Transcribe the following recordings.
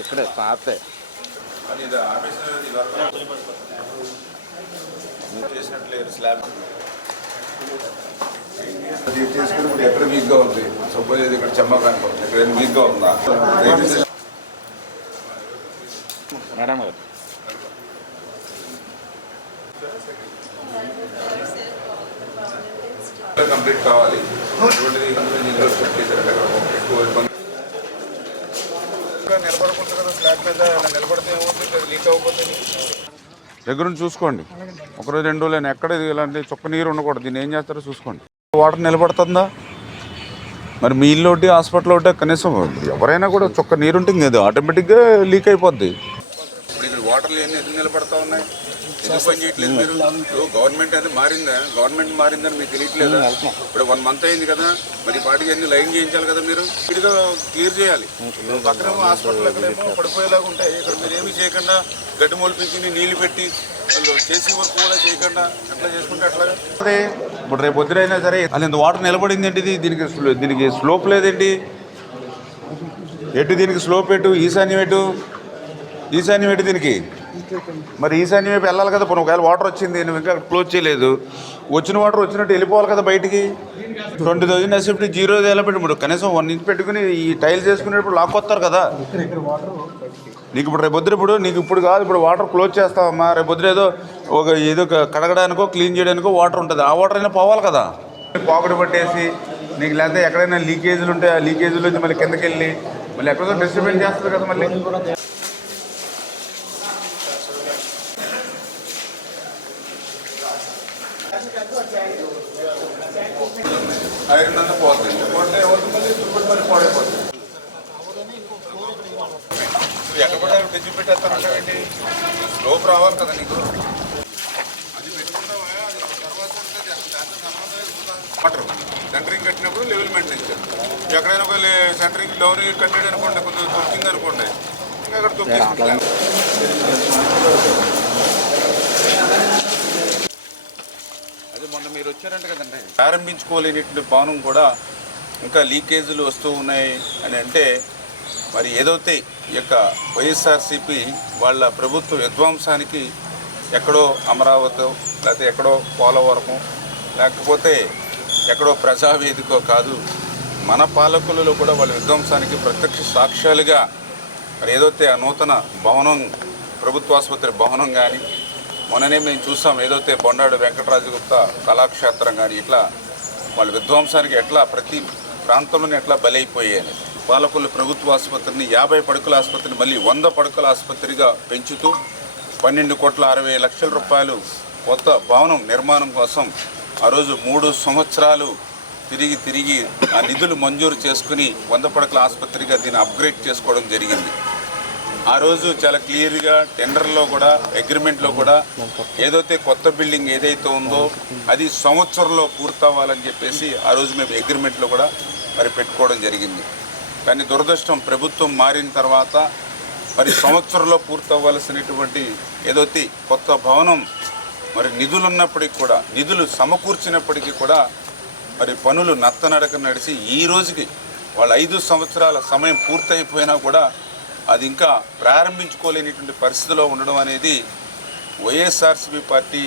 ఇక్కడే పాతే చేసినట్లేదు స్లాబ్ అది చేసుకుని ఇప్పుడు ఎక్కడ వీక్గా ఉంది. సపోజ్ ఇది ఇక్కడ చెమ్మ కనుకోండి, ఇక్కడ ఏం వీక్గా ఉందా మేడం గారు? కంప్లీట్ కావాలి. నిలబడకుండా కదా స్లాబ్ మీద నిలబడితే ఏమవుతుంది, లీక్ అయిపోతుంది. దగ్గర నుంచి చూసుకోండి. ఒకరోజు 2 రోజులు ఎక్కడ ఇలాంటి చుక్క నీరు ఉండకూడదు. దీన్ని ఏం చేస్తారో చూసుకోండి. వాటర్ నిలబడుతుందా? మరి మీ ఇల్లు ఒకటి హాస్పిటల్ ఒకటి కనీసం ఎవరైనా కూడా చుక్క నీరు ఉంటుంది కదా, ఆటోమేటిక్గా లీక్ అయిపోద్ది. ఇప్పుడు ఇక్కడ వాటర్లు ఎన్ని ఎందుకు నిలబడతా ఉన్నాయి? ఎందుకు పని చేయట్లేదు మీరు? గవర్నమెంట్ అది మారిందా? గవర్నమెంట్ మారిందని మీకు తెలియట్లేదా? ఇప్పుడు 1 మంత్ అయింది కదా, మరి పాటికి అన్ని లైన్ చేయించాలి కదా. మీరు ఇటుగా క్లియర్ చేయాలి. పక్కన హాస్పిటల్ ఎక్కడేమో పడిపోయేలాగా ఉంటాయి. ఇక్కడ మీరు ఏమీ చేయకుండా గడ్డి మొలిపించి నీళ్లు పెట్టి చేసి వర్క్ కూడా చేయకుండా ఎట్లా చేసుకుంటే అట్లాగా అదే. ఇప్పుడు రేపు పొద్దునైనా సరే అది ఇంత వాటర్ నిలబడింది ఏంటిది? దీనికి స్లోప్ లేదేంటి? దీనికి స్లోప్ ఈశాన్యం దీనికి మరి ఈశాన్యం వైపు వెళ్ళాలి కదా. ఇప్పుడు ఒకవేళ వాటర్ వచ్చింది, నువ్వు ఇంకా క్లోజ్ చేయలేదు, వచ్చిన వాటర్ వచ్చినట్టు వెళ్ళిపోవాలి కదా బయటికి. 20,000 ఎస్ఎఫ్టీ 0 ఎలా పెట్టి కనీసం 1 ఇంచ్ పెట్టుకుని ఈ టైల్స్ వేసుకునేటప్పుడు లాక్కొస్తారు కదా. నీకు ఇప్పుడు రేపు పొద్దున నీకు ఇప్పుడు కాదు, ఇప్పుడు వాటర్ క్లోజ్ చేస్తావమ్మా. రేపు పొద్దున ఏదో కడగడానికో క్లీన్ చేయడానికో వాటర్ ఉంటుంది. ఆ వాటర్ అయినా పోవాలి కదా. పాకెట్ పట్టేసి నీకు లేకపోతే ఎక్కడైనా లీకేజీలు ఉంటే ఆ లీకేజీల నుంచి మళ్ళీ కిందకి వెళ్ళి మళ్ళీ ఎక్కడో డిస్టర్బెన్స్ చేస్తుంది కదా. మళ్ళీ ఐరన్ అంతా పోతుంది. పోతే మళ్ళీ మళ్ళీ పాడైపోతుంది. ఎక్కడ కూడా తెచ్చి పెట్టేస్తానంటే లోపు రావాలి కదా నీకు. అది పెట్టుకుంటావా? అది తర్వాత వాటర్ సెంటరింగ్ కట్టినప్పుడు లెవెల్ మెయింటెనెన్స్. ఎక్కడైనా ఒక సెంటరింగ్ డౌన్ కట్టాడు అనుకోండి, కొంచెం తొక్కింది అనుకోండి, ఇంకా అక్కడ తొక్కేసుకుంటాను. అది మొన్న మీరు వచ్చారంటే కదండి, ప్రారంభించుకోలేనిటువంటి భవనం కూడా ఇంకా లీకేజీలు వస్తూ ఉన్నాయి అని అంటే మరి ఏదైతే ఈ యొక్క వైఎస్ఆర్సీపీ వాళ్ళ ప్రభుత్వ విధ్వంసానికి ఎక్కడో అమరావతి లేకపోతే ఎక్కడో పోలవరము లేకపోతే ఎక్కడో ప్రజావేదికో కాదు, మన పాలకులలో కూడా వాళ్ళ విధ్వంసానికి ప్రత్యక్ష సాక్ష్యాలుగా మరి ఏదైతే ఆ నూతన భవనం ప్రభుత్వాసుపత్రి భవనం కానీ, మొన్ననే మేము చూసాం ఏదైతే బొండాడు వెంకటరాజగుప్త కళాక్షేత్రం కానీ, ఇట్లా వాళ్ళ విధ్వంసానికి ఎట్లా ప్రతి ప్రాంతంలోనే ఎట్లా బలైపోయాయని పాలకులు ప్రభుత్వ ఆసుపత్రిని 50 పడకల ఆసుపత్రిని మళ్ళీ 100 పడకల ఆసుపత్రిగా పెంచుతూ 12,60,00,000 రూపాయలు కొత్త భవనం నిర్మాణం కోసం ఆ రోజు 3 సంవత్సరాలు తిరిగి ఆ నిధులు మంజూరు చేసుకుని 100 పడకల ఆసుపత్రిగా దీన్ని అప్గ్రేడ్ చేసుకోవడం జరిగింది. ఆ రోజు చాలా క్లియర్గా టెండర్లో కూడా అగ్రిమెంట్లో కూడా ఏదైతే కొత్త బిల్డింగ్ ఏదైతే ఉందో అది సంవత్సరంలో పూర్తవ్వాలని చెప్పేసి ఆ రోజు మేము అగ్రిమెంట్లో కూడా మరి పెట్టుకోవడం జరిగింది. కానీ దురదృష్టం ప్రభుత్వం మారిన తర్వాత మరి సంవత్సరంలో పూర్తవ్వాల్సినటువంటి ఏదైతే కొత్త భవనం మరి నిధులున్నప్పటికీ కూడా, నిధులు సమకూర్చినప్పటికీ కూడా మరి పనులు నత్తనడక నడిచి ఈ రోజుకి వాళ్ళ 5 సంవత్సరాల సమయం పూర్తయిపోయినా కూడా అది ఇంకా ప్రారంభించుకోలేనిటువంటి పరిస్థితిలో ఉండడం అనేది వైఎస్ఆర్సీపీ పార్టీ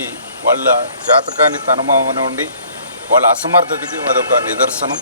వాళ్ళ జాతకాన్ని తనమవనివ్వండి, వాళ్ళ అసమర్థతకి అదొక నిదర్శనం.